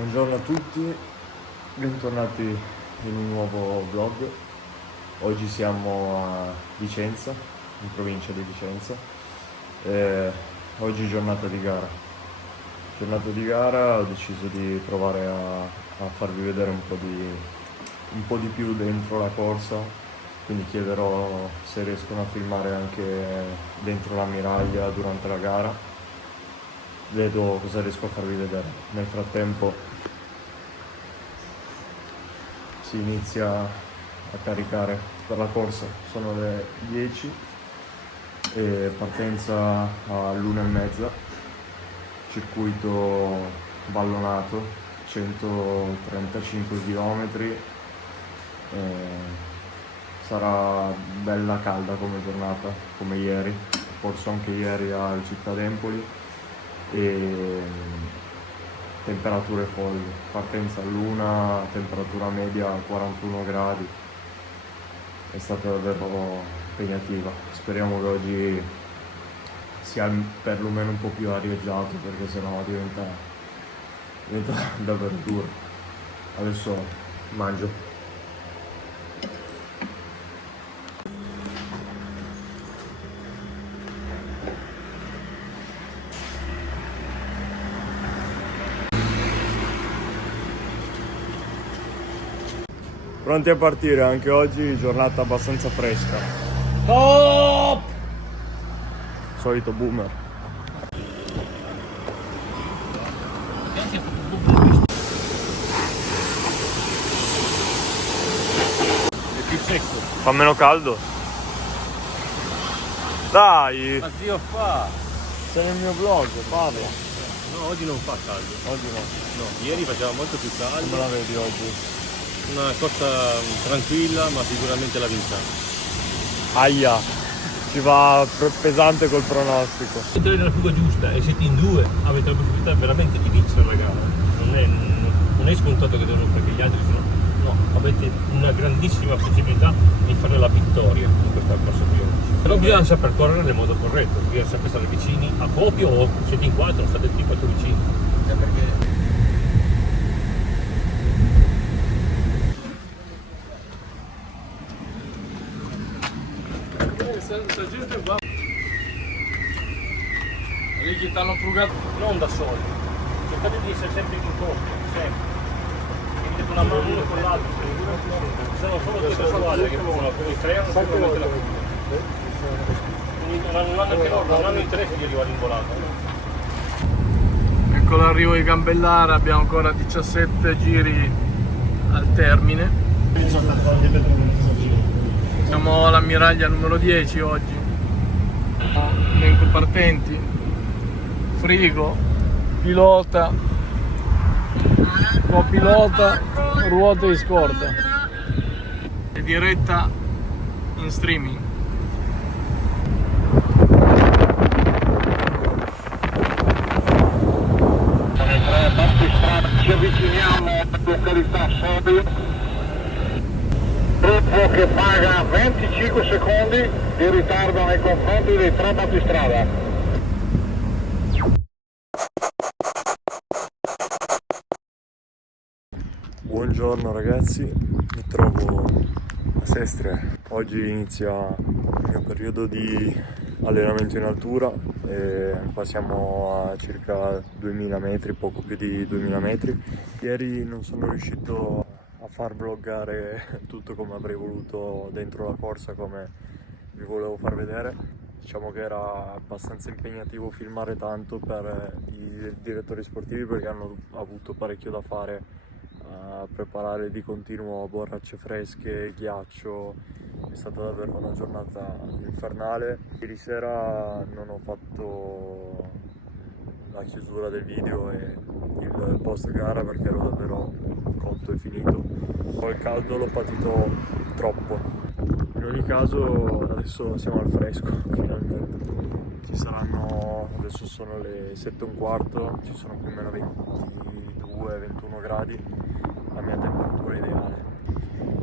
Buongiorno a tutti, bentornati in un nuovo vlog. Oggi siamo a Vicenza, in provincia di Vicenza. Oggi giornata di gara. Ho deciso di provare a farvi vedere un po' di più dentro la corsa, quindi chiederò se riescono a filmare anche dentro l'ammiraglia durante la gara. Vedo cosa riesco a farvi vedere. Nel frattempo si inizia a caricare per la corsa, sono le 10 e partenza all'1:30, circuito ballonato, 135 km. Sarà bella calda come giornata, come ieri, ho corso anche ieri al Città d'Empoli e temperature folli, partenza all'1, temperatura media 41 gradi, è stata davvero impegnativa. Speriamo che oggi sia perlomeno un po' più arieggiato, perché sennò diventa davvero duro. Adesso mangio. Pronti a partire anche oggi, giornata abbastanza fresca. Top! Solito boomer. È più secco. Fa meno caldo? Dai! Ma zio fa! Sei nel mio vlog, parla. No, oggi non fa caldo. Oggi no. No, ieri faceva molto più Come caldo. la vedi oggi? Una corsa tranquilla, ma sicuramente la vinciamo. Aia! Ci va pesante col pronostico. Se trovate la fuga giusta e siete in due, avete la possibilità veramente di vincere la gara. Non è scontato che devono, perché gli altri sono. No, avete una grandissima possibilità di fare la vittoria in questa corsa qui oggi. Però bisogna saper correre nel modo corretto, bisogna sempre stare vicini a coppia o siete in quattro, state tutti quattro vicini. Perché questa gente qua lì che ti hanno frugato non da soli, cercate di essere sempre in coppia, sempre venite con la mano uno con l'altro, sono solo due sessuali che creano sicuramente la coppia, quindi non hanno anche loro, non hanno interesse di arrivare in volata. Ecco l'arrivo di Gambellara, abbiamo ancora 17 giri al termine. Siamo all'ammiraglia numero 10 oggi. Elenco partenti, frigo, pilota, copilota, ruote di scorta. È diretta in streaming. Ci avviciniamo a località Sobi, gruppo che paga 25 secondi di ritardo nei confronti dei tre battistrada. Buongiorno ragazzi, mi trovo a Sestria. Oggi inizia il mio periodo di allenamento in altura e qua siamo a circa 2000 metri, poco più di 2000 metri. Ieri non sono riuscito a far vloggare tutto come avrei voluto dentro la corsa, come vi volevo far vedere. Diciamo che era abbastanza impegnativo filmare tanto per i direttori sportivi, perché hanno avuto parecchio da fare a preparare di continuo borracce fresche, ghiaccio. È stata davvero una giornata infernale. Ieri sera non ho fatto la chiusura del video e il post gara perché ero davvero cotto e finito. Poi il caldo l'ho patito troppo. In ogni caso adesso siamo al fresco finalmente. Ci saranno, adesso sono le 7:15, ci sono più o meno 22-21 gradi, la mia temperatura ideale.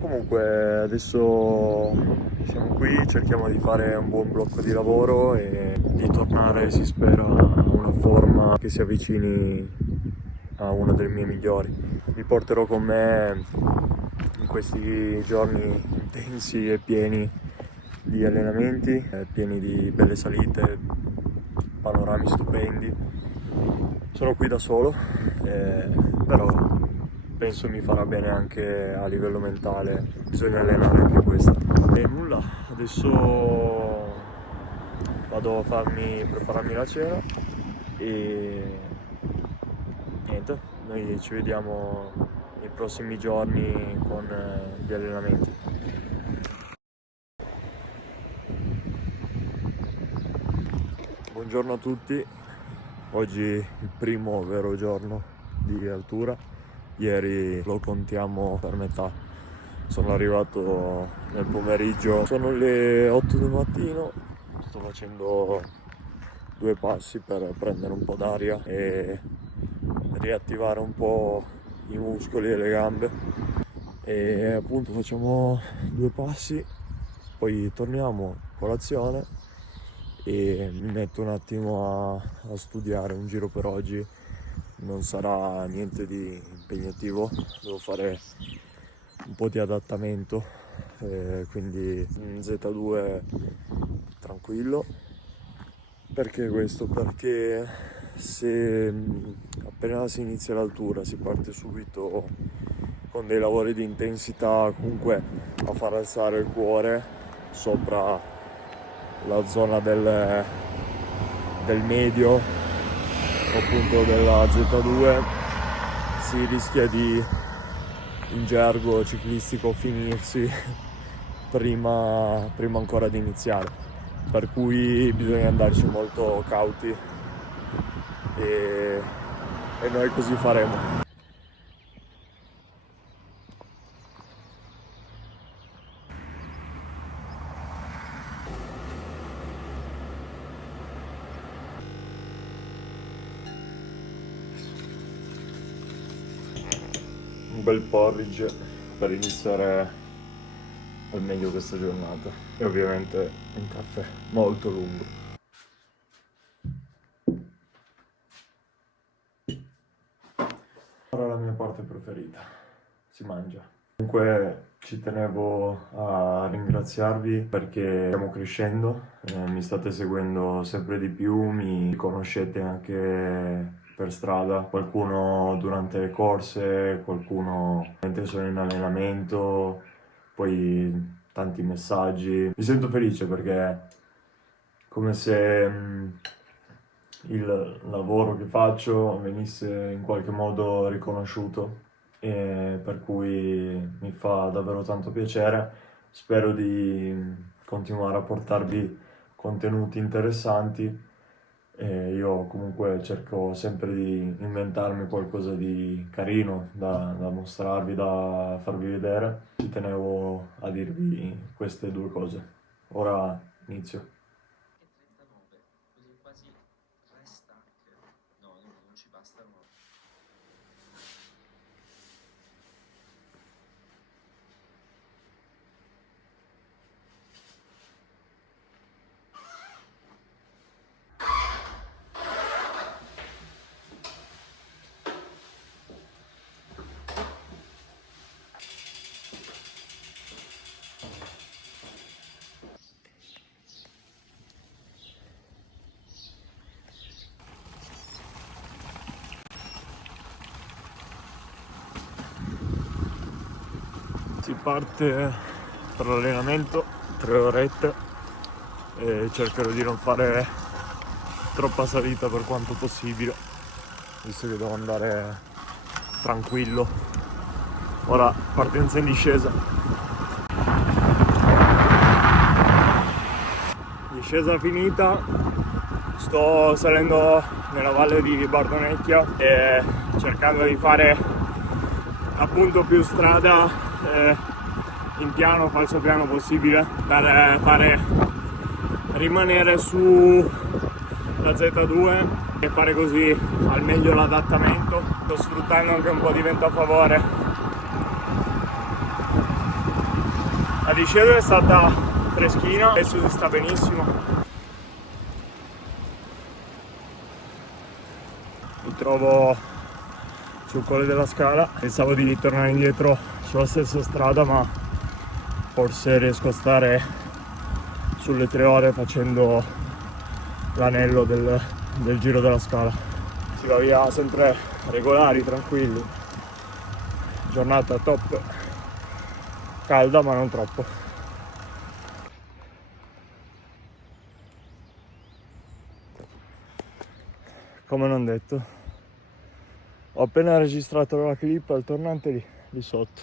Comunque adesso siamo qui, cerchiamo di fare un buon blocco di lavoro e di tornare, si spera, a una forma che si avvicini a uno dei miei migliori. Vi porterò con me in questi giorni intensi e pieni di allenamenti, pieni di belle salite, panorami stupendi. Sono qui da solo, però penso mi farà bene anche a livello mentale, bisogna allenare anche questo. E nulla, adesso vado a prepararmi la cena e niente, noi ci vediamo nei prossimi giorni con gli allenamenti. Buongiorno a tutti, oggi il primo vero giorno di altura, ieri lo contiamo per metà, sono arrivato nel pomeriggio, sono le 8 del mattino, sto facendo 2 passi per prendere un po' d'aria e riattivare un po' i muscoli e le gambe e appunto facciamo 2 passi, poi torniamo a colazione e mi metto un attimo a studiare. Un giro per oggi non sarà niente di impegnativo, devo fare un po' di adattamento, quindi in Z2 tranquillo. Perché questo? Perché se appena si inizia l'altura si parte subito con dei lavori di intensità, comunque a far alzare il cuore sopra la zona del medio, appunto della Z2, si rischia di, in gergo ciclistico, finirsi prima ancora di iniziare, per cui bisogna andarci molto cauti e noi così faremo. Un bel porridge per iniziare al meglio questa giornata e ovviamente un caffè molto lungo. Ora la mia parte preferita, si mangia. Comunque ci tenevo a ringraziarvi perché stiamo crescendo, mi state seguendo sempre di più, mi conoscete anche per strada, qualcuno durante le corse, qualcuno mentre sono in allenamento, poi tanti messaggi. Mi sento felice perché è come se il lavoro che faccio venisse in qualche modo riconosciuto, e per cui mi fa davvero tanto piacere. Spero di continuare a portarvi contenuti interessanti. Io comunque cerco sempre di inventarmi qualcosa di carino da mostrarvi, da farvi vedere. Ci tenevo a dirvi queste 2 cose. Ora inizio. 39, così quasi resta anche. No, non ci basta. No. Si parte per l'allenamento, 3 orette, e cercherò di non fare troppa salita per quanto possibile, visto che devo andare tranquillo. Ora partenza in discesa. Discesa finita, sto salendo nella valle di Bardonecchia e cercando di fare appunto più strada in piano, falso piano possibile, per fare rimanere su la Z2 e fare così al meglio l'adattamento. Sto sfruttando anche un po' di vento a favore. La discesa è stata freschina, adesso si sta benissimo. Mi trovo sul colle della Scala. Pensavo di tornare indietro sulla stessa strada, ma forse riesco a stare sulle 3 ore facendo l'anello del Giro della Scala. Si va via sempre regolari, tranquilli. Giornata top, calda ma non troppo. Come non detto, ho appena registrato la clip al tornante di sotto.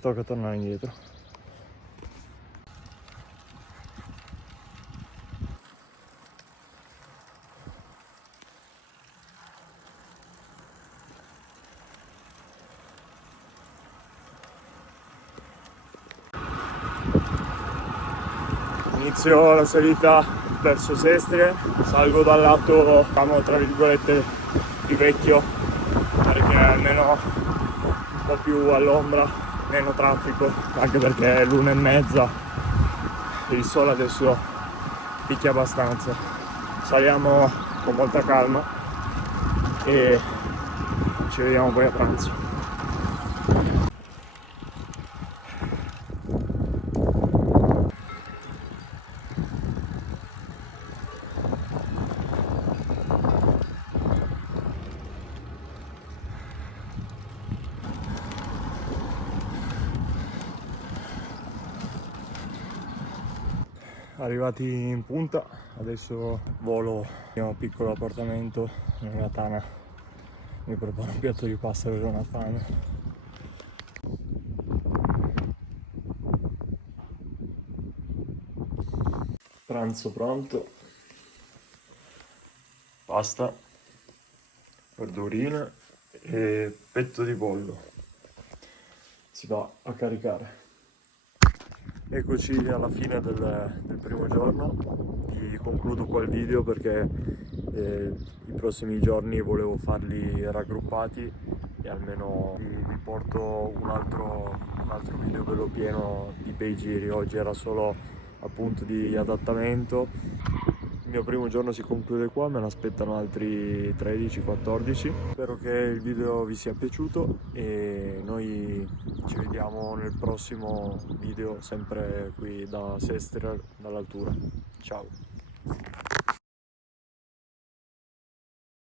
Tocca tornare indietro. Inizio la salita verso Sestri, salgo dal lato, diciamo, tra virgolette, di vecchio, perché almeno un po' più all'ombra, meno traffico, anche perché è l'1:30, il sole adesso picchia abbastanza. Saliamo con molta calma e ci vediamo poi a pranzo. Arrivati in punta, adesso volo al mio piccolo appartamento in una tana, mi preparo un piatto di pasta perché ho una fame. Pranzo pronto, pasta, verdurine e petto di pollo, si va a caricare. Eccoci alla fine del primo giorno, vi concludo qua il video perché i prossimi giorni volevo farli raggruppati e almeno vi porto un altro video bello pieno di bei giri. Oggi era solo appunto di adattamento. Il mio primo giorno si conclude qua, me ne aspettano altri 13-14. Spero che il video vi sia piaciuto e noi ci vediamo nel prossimo video, sempre qui da Sestri, dall'altura. Ciao!